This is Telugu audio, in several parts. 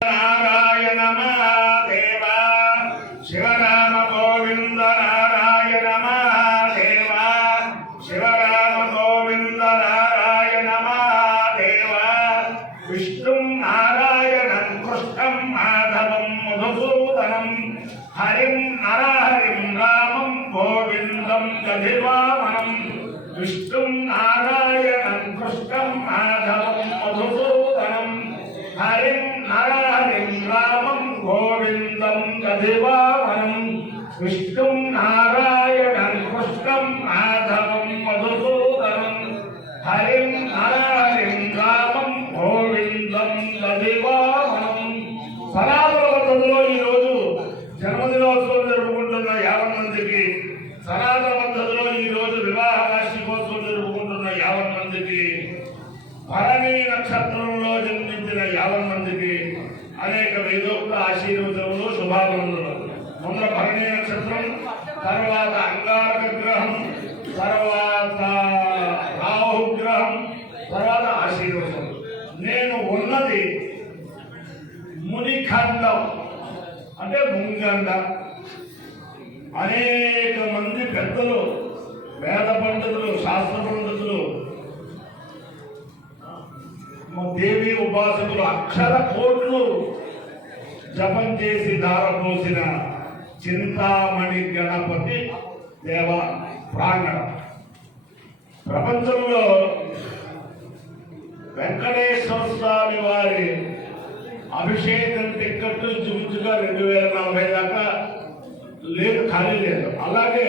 నారాయణ మహాదేవ శివరామ గోవింద నారాయణ మహాదేవ శివరామ గోవింద నారాయణ మహాదేవ విష్ణుం నారాయణం కృష్ణం మాధవం మధుసూదనం హరిం నరహరిం రామం గోవిందం గదివామనం విష్ణుం నారాయణం కృష్ణం మాధవం మధుసూదనం హరిం నరహరిం రామం గోవిందం గదివామనం విష్ణుం నారాయణం కృష్ణం మాధవం మధుసూదనం హరిం నరహరిం రామం గోవిందం గదివామనం. సనాతన పద్ధతిలో ఈరోజు జన్మదినోత్సవం జరుపుకుంటున్న 50 మందికి, సనాతన పద్ధతిలో ఈరోజు వివాహ వార్షికోత్సవం జరుపుకుంటున్న 50 మందికి, భరణి నక్షత్రంలో జన్మించిన 50 మందికి అనేక వేదోక్త ఆశీర్వచనములు శుభాకాంక్షలు. ముందర భరణి నక్షత్రం, తర్వాత అంగారక గ్రహం, తర్వాత రాహు గ్రహం, తర్వాత ఆశీర్వచనం. నేను ఉన్నది మునిఖండం అంటే ముంగండ. అనేక మంది పెద్దలు, వేద పండితులు, శాస్త్ర పండితులు, దేవి ఉపాసకులు అక్షర కోట్లు జపం చేసి దారపోసిన చింతామణి గణపతి దేవ ప్రాంగణం. ప్రపంచంలో వెంకటేశ్వర స్వామి వారి అభిషేకం టిక్కెట్ ఇంచుమించుగా 2040 దాకా లేదు, ఖాళీ లేదు. అలాగే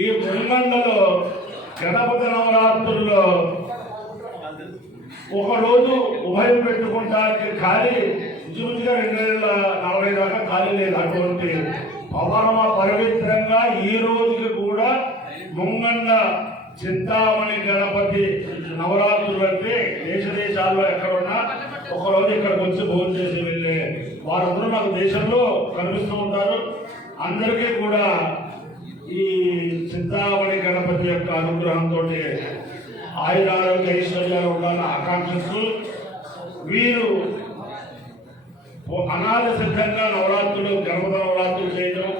ఈ ముంగండలో గణపతి నవరాత్రుల్లో ఒకరోజు ఉభయం పెట్టుకుంటానికి ఖాళీ ఇంచుమించుగా 2040 దాకా ఖాళీ లేదు. అటువంటి పవనమ పవిత్రంగా ఈ రోజుకి కూడా ముంగండ చింతామణి గణపతి నవరాత్రులు అంటే దేశ దేశాల్లో ఎక్కడున్నా ఒకరోజు ఇక్కడికి వచ్చి భోజనం చేసి వెళ్ళే వారందరూ నాకు దేశంలో కనిపిస్తూ ఉంటారు. అందరికీ కూడా ఈ చింతామణి గణపతి యొక్క అనుగ్రహంతో ఆయురారోగ్య ఐశ్వర్యాలు ఉండాలని ఆకాంక్షిస్తూ వీరు అనాథ సిద్ధంగా నవరాత్రులు, గణపతి నవరాత్రులు చేయడం,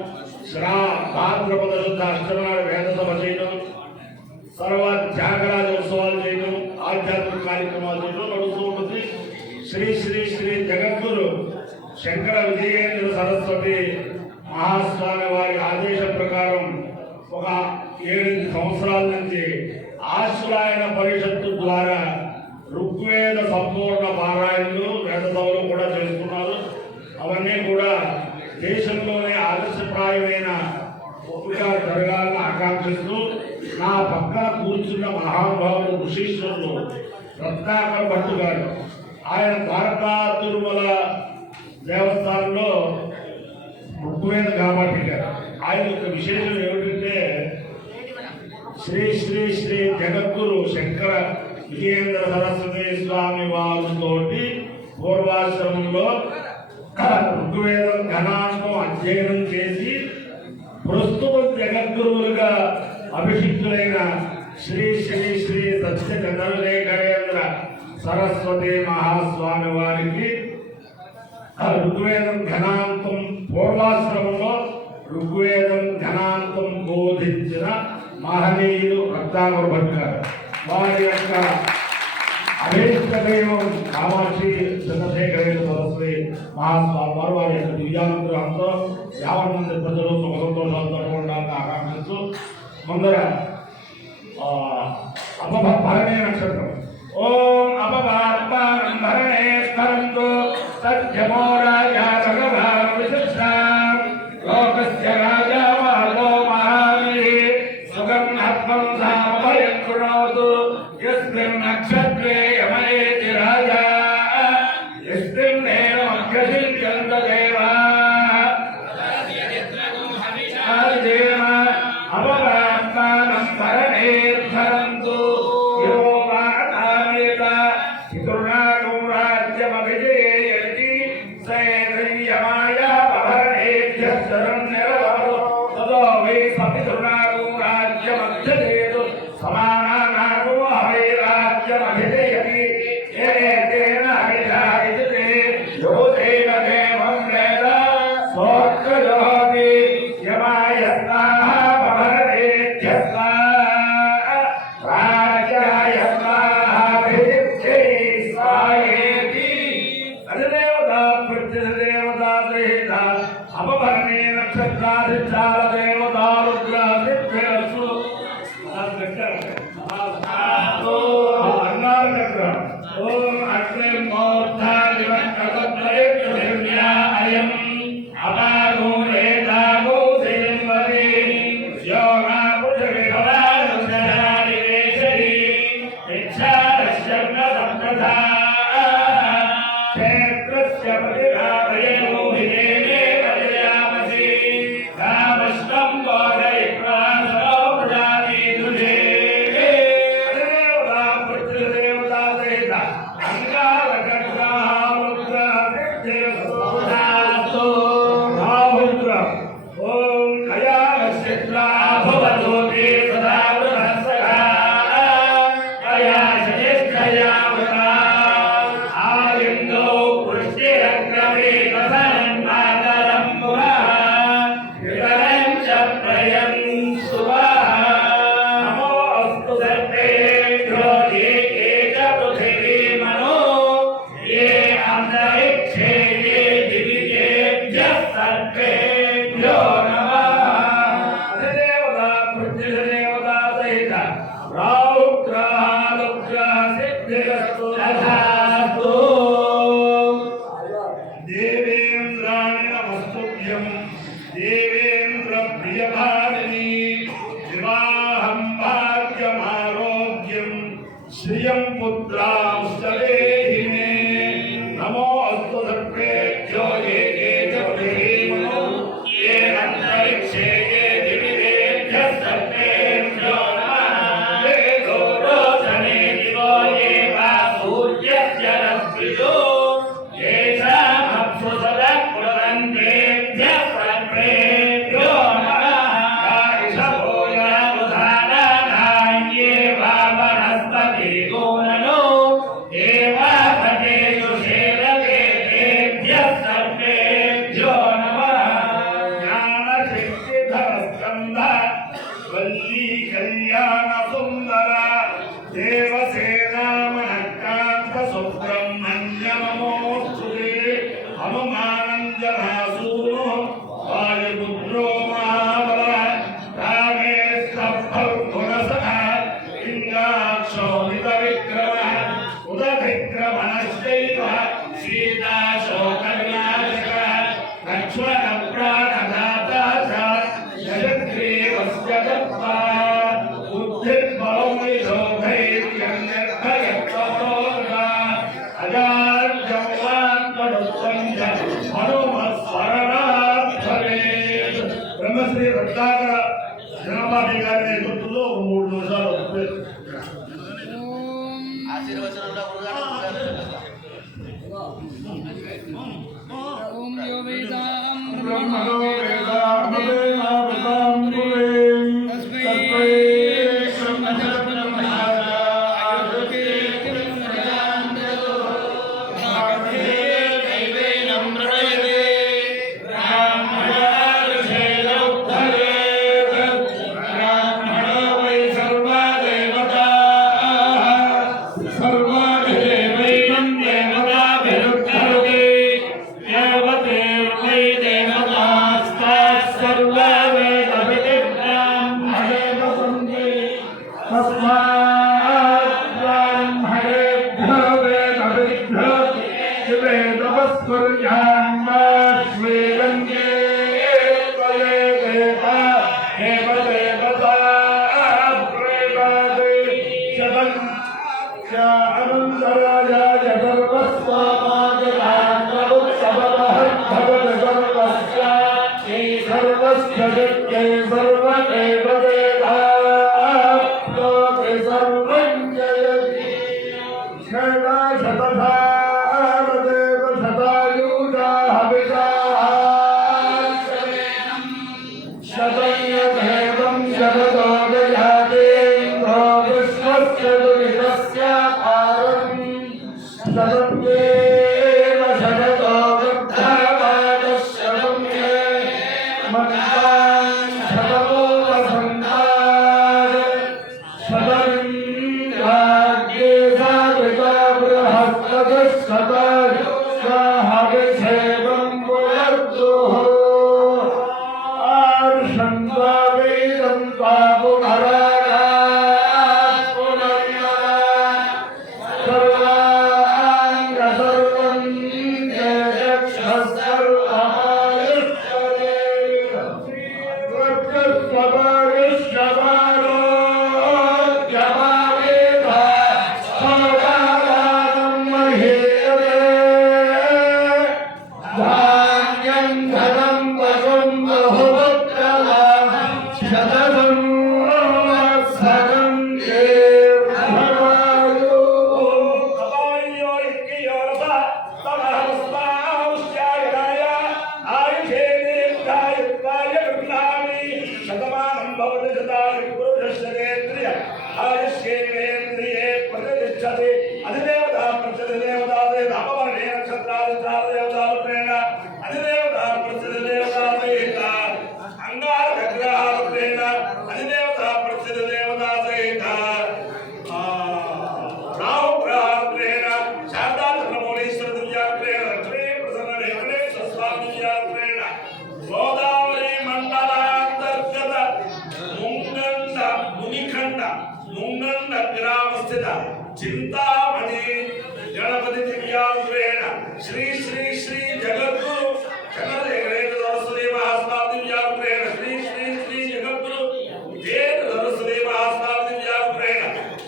భాద్రపద శుద్ధ అష్టనాడు వేద సభ చేయడం, తర్వాత త్యాగరాజ ఉత్సవాలు చేయడం, ఆధ్యాత్మిక కార్యక్రమాలు చేయడం నడుస్తూ ఉంటుంది. శ్రీ శ్రీ శ్రీ జగద్గురు శంకర విజయేంద్ర సరస్వతి మహాస్వామి వారి ఆదేశం ప్రకారం ఒక 7 సంవత్సరాల నుంచి ఆశ్రాయణ పరిషత్తు ద్వారా ఋగ్వేద సంపూర్ణ పారాయణలు వేద సభలు కూడా చేస్తున్నారు. అవన్నీ కూడా దేశంలోనే ఆదర్శప్రాయమైన ఒప్పుగా జరగాలని ఆకాంక్షిస్తూ నా పక్కన కూర్చున్న మహానుభావుడు ఋషీశ్వరుడు రత్నాకర్ భట్టు గారు, ఆయన ద్వారకా తిరుమల దేవస్థానంలో ఋగ్వేద కాబట్టి గారు. ఆయన యొక్క విశేషం ఏమిటంటే శ్రీ శ్రీ శ్రీ జగద్గురు శంకర విజయేంద్ర సరస్వతి స్వామి వారితోటి పూర్వాశ్రమంలో ఋగ్వేదం ఘనాంతం అధ్యయనం చేసి ప్రస్తుతం జగద్గురువులుగా అభిషిక్తులైన శ్రీ శ్రీ శ్రీ సత్య చంద్రశేఖరేంద్ర సరస్వతి మహాస్వామి వారికి ఋగ్వేదం ఘనాంతం పూర్వాశ్రమంలో ఋగ్వేదం ఘనాంతం బోధించిన మహనీయులు రత్నాకర్ భట్ గారు. వారి యొక్క అభీష్ట దైవం కామాక్షి చంద్రశేఖరేంద్ర సరస్వతి మహాస్వామి వారు వారి యొక్క దివ్యానుగ్రహంతో 50 మంది ప్రజలు సుఖ సంతోషాలతో ఉండాలని ఆకాంక్షిస్తూ ముందర భరణి నక్షత్రం. ఓం అపవార్పానం భరణే స్మరంతు సత్యమో రాజా భగవాన్ విశిష్టాం లోకస్య రాజా వాదో మహాని సుగం ఆత్మం సామభయం కృణోతు యస్మిన్ నక్షత్రే యమయేతి రాజా యస్మిన్ నేనమగ్రసిద్ధ్యంత దేవా అపవార్పానం భరణే స్మరంతు యోగాతామేత పితృనాగం రాజ్యమభిజేయతి స देवेन्द्राणि नमस्तुभ्यं देवेन्द्र प्रियभारिणी विवाहं भाग्यमारोग्यं श्रियं पुत्रांश्च देहि मे नमोऽस्तु सर्वेभ्यो ये च देहिनो ये अन्तरिक्षे ये दिविदेभ्यः सर्वेभ्यो नमः ये दोरोचने दिवो ये वा सूर्यस्य रश्मिषु कल्याण सुंदर देवसेना मनकांत सुब्रह्मण्य नमोस्तुते हनुमानंजनासूनो वायुपुत्रो महाबल रामेस्तफल्गुणसः लिंगाक्षोभित विक्रमः उदभिक्रमणश्चैव सीताशोकविनाशकः लक्ष्मणप्राणदाता च जगद्ग्रीवस्य दत्ता బ్రహ్మశ్రీ రత్నాకర జనపాటి గారి నేతృత్వంలో 3 నిమిషాలు ధాన్యం ధనం వశం బహుపుత్రలాభం శతసం వత్సరం దీర్ఘమాయు. శతమానం భవతి శతాని పురుషేంద్రియ ఆయుష్యేంద్రియే ప్రతిష్టతి అధిదేవత ప్రతిదేవత అపవర్ణే నక్షత్రాధిదేవత అధిదేవత ప్రతిదేవత సహిత అంగార గ్రహాల అధిదేవత ప్రతిదేవత సహిత రాహు గ్రహాల శారదా చంద్రమౌళీశ్వర దివ్యాగ్రేణ లక్ష్మీ ప్రసన్న వెంకటేశ్వర స్వామి దివ్యాగ్రేణ గోదావరి మండలాంతర్గత ముంగండ మునిఖండ ముంగండ గ్రామస్థిత చింతామణి గణపతి దివ్యాగ్రేణ శ్రీ శ్రీ శ్రీ జగద్గురు చంద్రశేఖరేంద్ర సరస్వతి మహాస్వామి దివ్యాగ్రేణ శ్రీ శ్రీ శ్రీ జగద్గురు విజయేంద్ర సరస్వతి మహాస్వామి దివ్యాగ్రేణ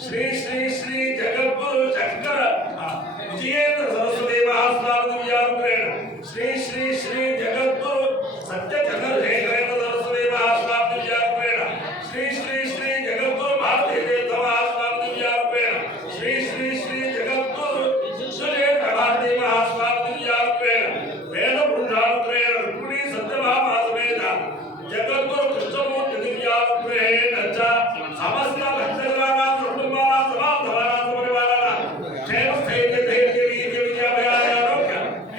శ్రీ శ్రీ శ్రీ జగద్గురు శంకర విజయేంద్ర సరస్వతి మహాస్వామి దివ్యాగ్రేణ శ్రీ శ్రీ శ్రీ జగద్గురు సత్య చంద్రశేఖరేంద్ర సరస్వతి మహాస్వామి దివ్యాగ్రేణ శ్రీ శ్రీ శ్రీ జగద్గురు భారతీ తీర్థ మహాస్వామి దివ్యాగ్రేణ శ్రీ శ్రీ శ్రీ జగద్గురు సురేంద్ర భారతీ మహాస్వామి దివ్యాగ్రేణ వేద పురుషాగ్రేణ రుక్మిణీ సత్యభామ సమేత జగద్గురు కృష్ణమూర్తి దివ్యాగ్రేణ సమస్త భక్తజనానాం కుటుంబానాం సమాధవానాం పరివారానాం క్షేమ స్థైర్య ధైర్య వీర్య విజయ భయారోగ్య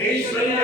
ఐశ్వర్య